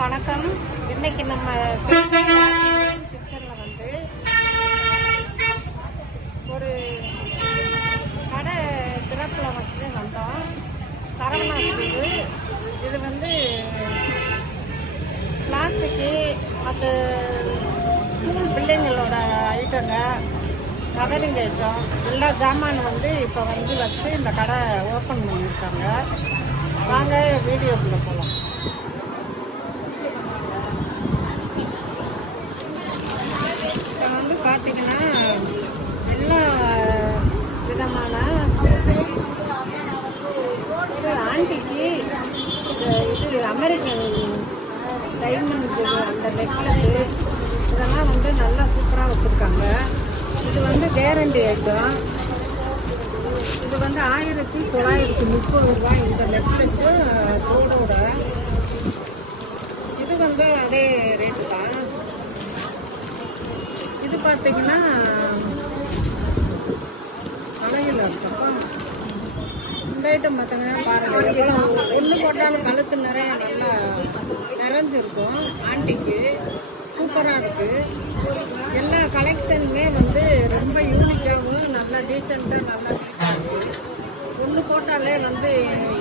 வணக்கம். இன்னைக்கு நம்ம கிச்சனில் வந்து ஒரு கடை திறப்பில் வந்து வந்தோம். சரவணா ஸ்டீல் இது வந்து பிளாஸ்டிக்கு மற்ற ஸ்கூல் பிள்ளைங்களோட ஐட்டங்க கவரிங் ஐட்டம் எல்லா ஜாமான் வந்து இப்போ வந்து வச்சு இந்த கடை ஓப்பன் பண்ணியிருக்காங்க. வாங்க வீடியோக்குள்ளே போகலாம் இப்போ வந்து பார்த்தீங்கன்னா எல்லா விதமான இது ஆண்டிக்கு இது அமெரிக்கன் டைமண்ட் அந்த நெக்லஸு. இதெல்லாம் வந்து நல்லா சூப்பராக வச்சுருக்காங்க. இது வந்து கேரண்டி ஐட்டம் இது வந்து ஆயிரத்தி தொள்ளாயிரத்தி முப்பது ரூபாய் இந்த நெக்லஸு தோடோட இது வந்து அதே ரேட்டு தான். இது பார்த்தீங்கன்னா இந்த ஐட்டம் பார்த்தீங்கன்னா பாருங்க ஒன்று போட்டாலும் கழுத்து நிறைய நல்லா நிறைஞ்சிருக்கும். ஆண்டிக்கு சூப்பராக இருக்குது எல்லா கலெக்ஷனுமே வந்து ரொம்ப யூனிக்காகவும் நல்லா டீசெண்டாக நல்லா ஒன்று போட்டாலே வந்து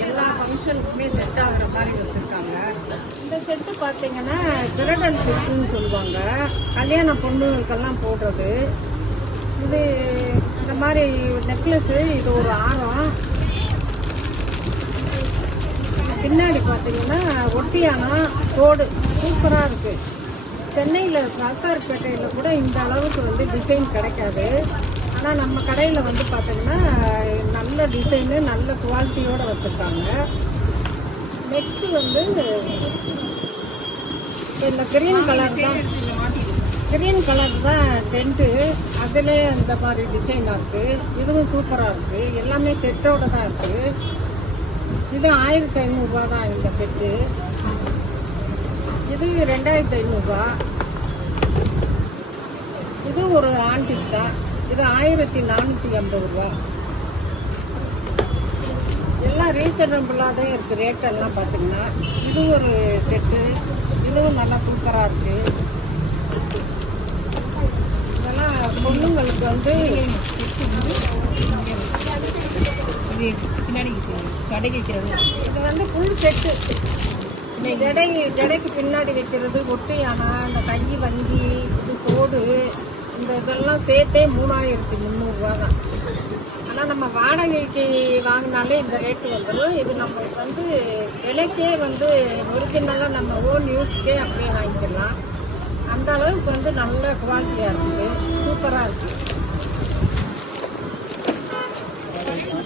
எல்லா ஃபங்க்ஷனுக்குமே செட் ஆகிற மாதிரி வச்சுருக்காங்க. இந்த செட்டு பார்த்தீங்கன்னா பிரடல் செட்டுன்னு சொல்லுவாங்க. கல்யாண பொண்ணுங்களுக்கெல்லாம் போடுறது. இது இந்த மாதிரி நெக்லஸ்ஸு இது ஒரு ஆரம். பின்னாடி பார்த்தீங்கன்னா ஒட்டியானம் தோடு சூப்பராக இருக்கு. சென்னையில் சர்க்கார்பேட்டையில் கூட இந்த அளவுக்கு வந்து டிசைன் கிடைக்காது. ஆனால் நம்ம கடையில் வந்து பார்த்தீங்கன்னா நல்ல டிசைனு நல்ல குவாலிட்டியோடு வச்சுருக்காங்க. நெக்ஸ்ட் வந்து இந்த கிரீன் கலர் தான். கிரீன் கலர் தான் டென்ட்டு அதிலே அந்த மாதிரி டிசைனாக இருக்குது இதுவும் சூப்பராக இருக்குது எல்லாமே செட்டோட தான் இருக்குது இது ஆயிரத்தி ஐநூறுரூவா தான் இந்த செட்டு இது ரெண்டாயிரத்தி ஐநூறுரூவா இது ஒரு ஆண்டிக் தான். இது ஆயிரத்தி நானூற்றி ஐம்பது ரூபா. எல்லாம் ரீசனபிளாக தான் இருக்குது ரேட்டெல்லாம் பார்த்தீங்கன்னா இது ஒரு செட்டு இதுவும் நல்லா சூப்பராக இருக்குது பொண்ணுங்களுக்கு வந்து பின்னாடி கடைக்கு வைக்கிறது. இது வந்து ஃபுல் செட்டு இந்த ஜடை ஜடைக்கு பின்னாடி வைக்கிறது ஒட்டியானா இந்த கை வங்கி இது தோடு இந்த இதெல்லாம் சேர்த்தே மூணாயிரத்தி முந்நூறுரூவா தான். ஆனால் நம்ம வாடகைக்கு வாங்கினாலே இந்த ரேட்டு வந்துடும் இது நம்மளுக்கு வந்து விலைக்கே வந்து ஒரிஜினலாக நம்ம ஓன் யூஸ்க்கே அப்படியே வாங்கிக்கலாம். அந்த அளவுக்கு வந்து நல்ல குவாலிட்டியாக இருக்குது சூப்பராக இருக்குது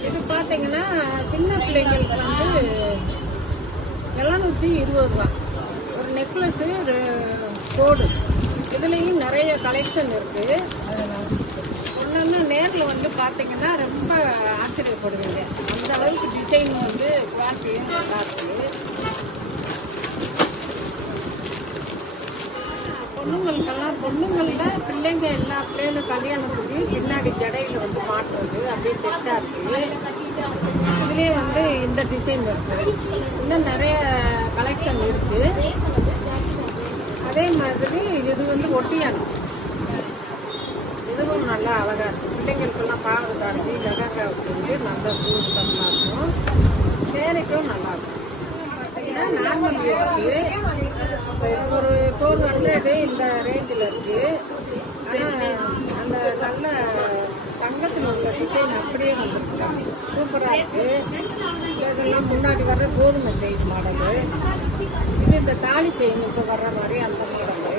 இது பார்த்தீங்கன்னா சின்ன பிள்ளைங்களுக்கு வந்து எழுநூற்றி இருபது ரூபா. ஒரு நெக்லஸு ஒரு தோடு இதுலேயும் நிறைய கலெக்ஷன் இருக்குது ஒன்று நேரில் வந்து பார்த்தீங்கன்னா ரொம்ப ஆச்சரியப்படுவீங்க. அந்த அளவுக்கு டிசைன் வந்து குவாலிட்டியும் நல்லா இருக்குது பொண்ணுங்களுக்கெல்லாம் பொண்ணுங்களில் பிள்ளைங்க எல்லா பிள்ளைகளும் கல்யாணத்துக்கு பின்னாடி ஜடையில் வந்து மாட்டுறது அப்படியே செட்டாக இருக்குது இதுலேயே வந்து இந்த டிசைன் இருக்குது இன்னும் நிறைய கலெக்ஷன் இருக்குது அதே மாதிரி இது வந்து ஒட்டியானம் இதுவும் நல்லா அழகாக இருக்கு. பிள்ளைங்களுக்கெல்லாம் பாவக்காரதி லெகங்காவுக்கு வந்து நல்ல சூப்பராக இருக்கும். சேலைக்கும் நல்லாயிருக்கும் பார்த்தீங்கன்னா நார்மல் இருக்குது ஒரு ஃபோர் ஹண்ட்ரடு இந்த ரேஞ்சில் இருக்குது ஆனால் அந்த நல்ல தங்கத்தில் உள்ள டிசைன் அப்படியே வந்துருக்கு சூப்பராக இருக்குது இதெல்லாம் முன்னாடி வர்ற கோதுமை செயின் மாடலு இது இந்த தாலி செயின் இப்போ வர்ற மாதிரி அந்த மாடலு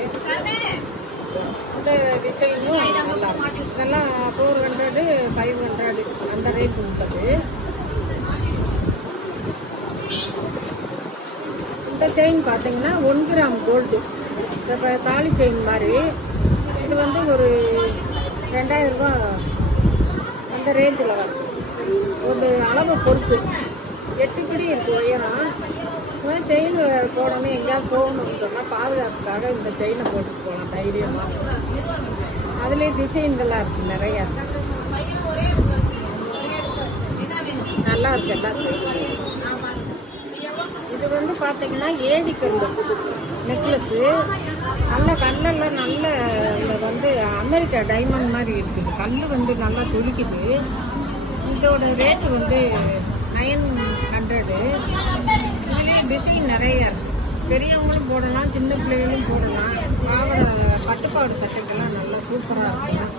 இந்த டிசைனும் நல்லா இதெல்லாம் ஃபோர் ஹண்ட்ரடு ஃபைவ் ஹண்ட்ரடு அந்த ரேஞ்ச் உள்ளது இந்த செயின் பார்த்தீங்கன்னா ஒன் கிராம் கோல்டு இந்த தாலி செயின் மாதிரி. இது வந்து ஒரு ரெண்டாயிரம் ரூபா அந்த ரேஞ்சில் வரும். ஒரு அளவை பொறுத்து. எட்டு பிடி இருக்கு. உயரம் செயின் போடணும் எங்கேயாவது போகணும்னு சொன்னால் பாதுகாப்புக்காக இந்த செயினை போட்டுட்டு போகலாம் தைரியமாக அதுலேயே டிசைன்கள்லாம் இருக்கு நிறையா. நல்லா இருக்கு எல்லா செயினும் இது வந்து பார்த்தீங்கன்னா ஏடி கல்லு நெக்லஸ்ஸு நல்ல கல்லெல்லாம் நல்ல இதில் வந்து அமெரிக்கா டைமண்ட் மாதிரி இருக்குது. கல் வந்து நல்லா துடிக்குது இதோட ரேட்டு வந்து நைன் ஹண்ட்ரடு இதுலேயே டிசைன் நிறைய இருக்குது பெரியவங்களும் போடலாம் சின்ன பிள்ளைகளும் போடலாம். பாவட பட்டுப்பாடு சட்டைக்கெல்லாம் நல்லா சூப்பராக இருக்கும்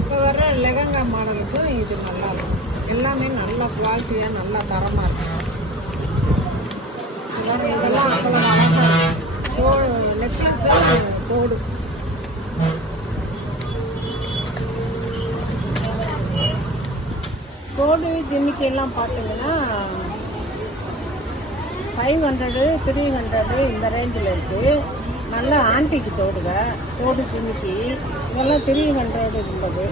இப்போ வர்ற லெகங்கா மாடலுக்கும் இது நல்லா இருக்கும் எல்லாமே நல்லா குவாலிட்டியாக நல்லா தரமாக இருக்கும் இதெல்லாம் இதெல்லாம் அவ்வளோ அழகாக தோடு நெக்லஸ் தோடு எல்லாம் பார்த்தீங்கன்னா ஃபைவ் ஹண்ட்ரடு த்ரீ ஹண்ட்ரடு இந்த ரேஞ்சில் இருக்குது நல்ல ஆன்டிக்கு தோடுக தோடு ஜிமிக்கி இதெல்லாம் த்ரீ ஹண்ட்ரடு உள்ளது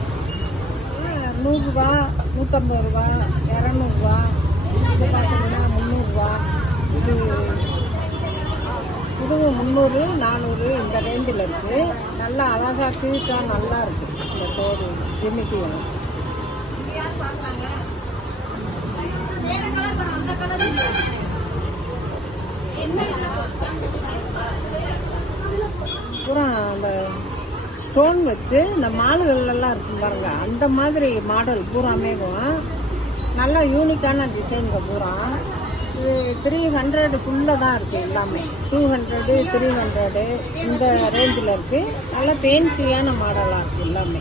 நூறுரூவா நூற்றம்பது ரூபா இரநூறுவா இது பார்த்தீங்கன்னா முந்நூறுரூவா இது இதுவும் முந்நூறு நானூறு இந்த ரேஞ்சில் இருக்குது நல்லா அழகாக கிழிச்சா நல்லா இருக்குது இந்த தோடு ஜிமிக்கி. அந்த ஸ்டோன் வச்சு இந்த மாடுகள்லாம் இருக்கும் பாருங்க. அந்த மாதிரி மாடல் பூராமேவும் நல்லா யூனிக்கான டிசைன்கள் பூரா. த்ரீ ஹண்ட்ரடுக்குள்ளே தான் இருக்குது எல்லாமே. டூ ஹண்ட்ரடு த்ரீ ஹண்ட்ரடு இந்த ரேஞ்சில் இருக்குது நல்லா பேன்சியான மாடலாக இருக்குது எல்லாமே.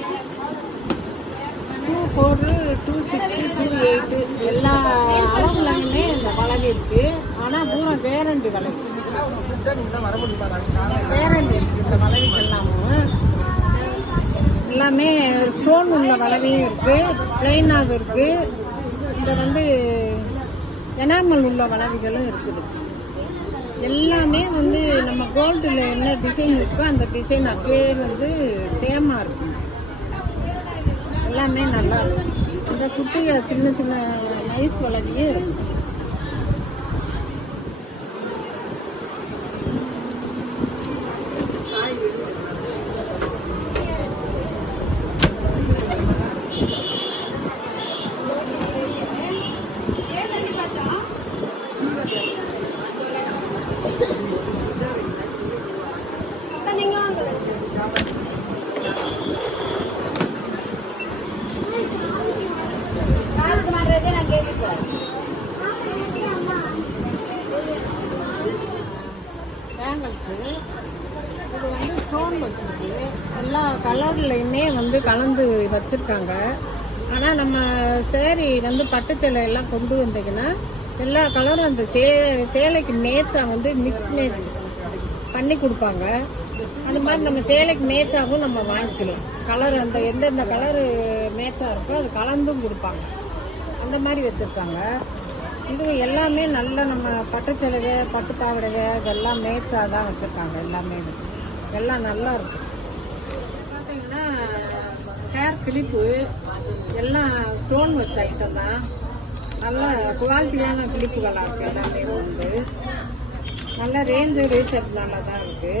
Four two six two eight எல்லா அளவுலயுமே இந்த வளவி இருக்கு. ஆனால் பூரா பேரண்டு வளவி. வேரண்டி இருக்கு இந்த வளவி எல்லாமும் எல்லாமே ஸ்டோன் உள்ள வளவியும் இருக்கு பிளைனாக இருக்கு. இந்த வந்து எனாமல் உள்ள வளவிகளும் இருக்குது. எல்லாமே வந்து நம்ம கோல்டில் என்ன டிசைன் இருக்கோ அந்த டிசைன் அப்படியே வந்து சேமாக இருக்கும். எல்லாமே நல்லா இருக்கும். இந்த குட்டிகள் சின்ன சின்ன நைஸ் வளவியே இருக்கும் பேங்கிள்ஸு இது வந்து ஸ்டோன் வச்சிருக்கு எல்லா கலர்லையுமே கொண்டு வச்சுருக்காங்க. ஆனால் நம்ம சேரீ வந்து பட்டு சேலை எல்லாம் கொண்டு வந்தீங்கன்னா எல்லா கலரும் அந்த சே சேலைக்கு மேட்சாக வந்து மிக்ஸ் மேட்ச் பண்ணி கொடுப்பாங்க. அந்த மாதிரி நம்ம சேலைக்கு மேட்சாகவும் நம்ம வாங்கிக்கலாம். கலர் அந்த எந்தெந்த கலரு மேட்சாக இருக்கோ அது கலந்தும் கொடுப்பாங்க. அந்த மாதிரி வச்சுருக்காங்க. இது எல்லாமே நல்ல நம்ம பட்டு சேலைக பட்டு பாவடைக இதெல்லாம் மேட்சாக தான் வச்சுருக்காங்க எல்லாமே. எல்லாம் நல்லா இருக்கும். பார்த்தீங்கன்னா ஹேர் கிளிப்பு எல்லாம் ஸ்டோன் வச்ச ஐட்டம் தான். நல்ல குவாலிட்டியான கிளிப்புகளாக இருக்கு எல்லாமே வந்து. நல்ல ரேஞ்சு ரீசனபிளாக தான் இருக்கு.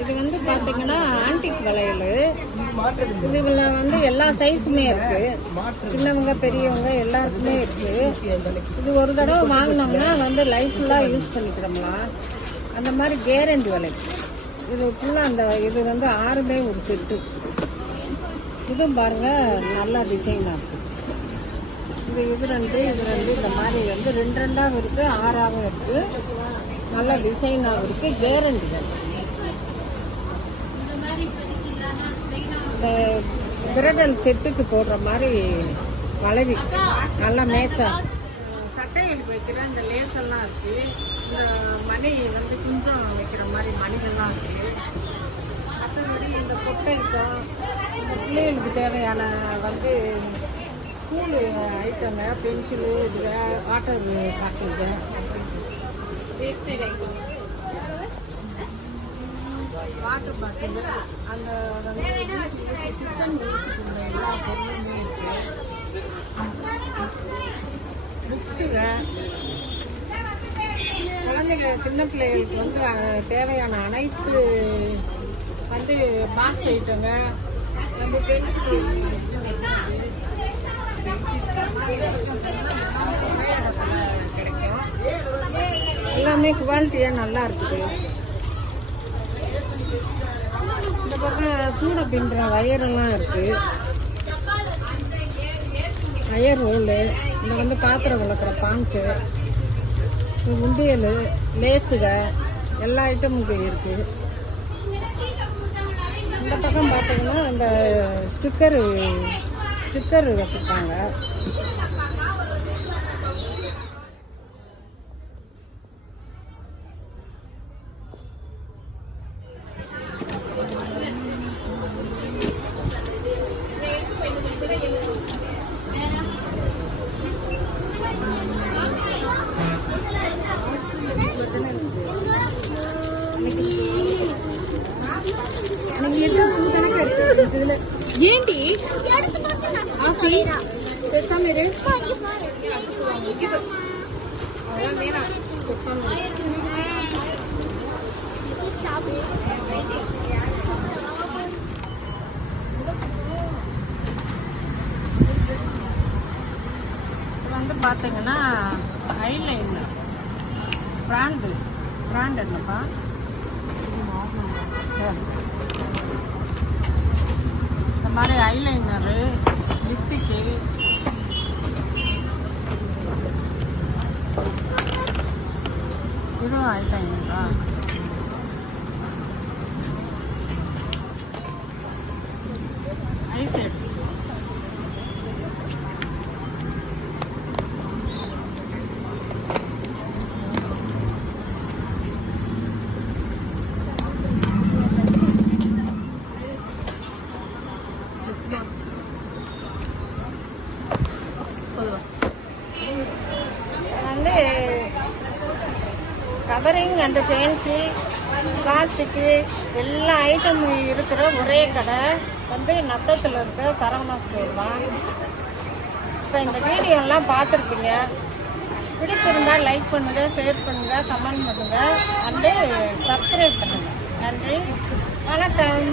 இது வந்து பாத்தீங்கன்னா ஆன்டிக் வளையல். இதுல வந்து எல்லா சைஸுமே இருக்கு. சின்னவங்க பெரியவங்க எல்லாருக்குமே இருக்கு. இது ஒரு தடவை வாங்கினோம்னா வந்து லைஃப் ஃபுல்லா யூஸ் பண்ணிக்கிறோம்லாம் அந்த மாதிரி கேரண்டி விலை இது ஃபுல்லாக அந்த இது வந்து ஆறுமே ஒரு செட்டு இதுவும் பாருங்க நல்லா டிசைனாக இருக்கு. இது இது ரெண்டு இது ரெண்டு இந்த மாதிரி வந்து ரெண்டு ரெண்டாகவும் இருக்கு ஆறாகவும் இருக்கு. நல்ல டிசைனாகவும் இருக்கு கேரண்டி விலை இந்த பிரடல் செட்டுக்கு போடுற மாதிரி வளவி. நல்லா மேட்சா சட்டைகளுக்கு வைக்கிற இந்த லேஸ் எல்லாம் இருக்கு. இந்த மணி வந்து குஞ்சம் வைக்கிற மாதிரி மணிகள்லாம் இருக்கு. மற்றபடி இந்த பொட்டைக்கும் இந்த பிள்ளைகளுக்கு தேவையான வந்து ஸ்கூலு ஐட்டங்க பென்சிலு இது வாட்டர் பாட்டிலுங்க வாட்டர் பாட்டில் அந்த வந்து கிச்சன் யூஸுக்கு எல்லா பொருளுமே இருக்கு. புக்ஸுங்க குழந்தைங்க சின்ன பிள்ளைகளுக்கு வந்து தேவையான அனைத்து வந்து பாக்ஸ் ஐட்டங்க நம்ம பென்சில் கிடைக்கும். எல்லாமே குவாலிட்டியாக நல்லா இருக்குது இந்த பக்கம் கூட பின்னுற வயரெல்லாம் இருக்கு. வயர் ரோலு இங்கே வந்து பாத்திரம் வளர்க்குற பாஞ்சு உண்டியல் லேசுக எல்லா ஐட்டமும் இங்கே இருக்கு. இந்த பக்கம் பார்த்தீங்கன்னா இந்த ஸ்டிக்கரு ஸ்டிக்கர் வச்சுருக்காங்க. பார்த்தீங்கன்னா ஐலைன் பிராண்டு பிராண்ட் என்னப்பா? சரி சரி. இந்த மாதிரி ஐலைனரு லிப்டிக்கு இதுவும் ஐலைனரா ஐசெட் வந்து கவரிங் அண்ட் ஃபேன்சி பிளாஸ்டிக்கு எல்லா ஐட்டமும் இருக்கிற ஒரே கடை. வந்து நத்தத்தில் இருக்க சரவணா ஸ்டோர் தான் இப்போ இந்த வீடியோலாம் பார்த்துருப்பீங்க. பிடிச்சிருந்தா லைக் பண்ணுங்கள் ஷேர் பண்ணுங்கள் கமெண்ட் பண்ணுங்கள் அண்டு சப்ஸ்கிரைப் பண்ணுங்கள் நன்றி. வணக்கம்.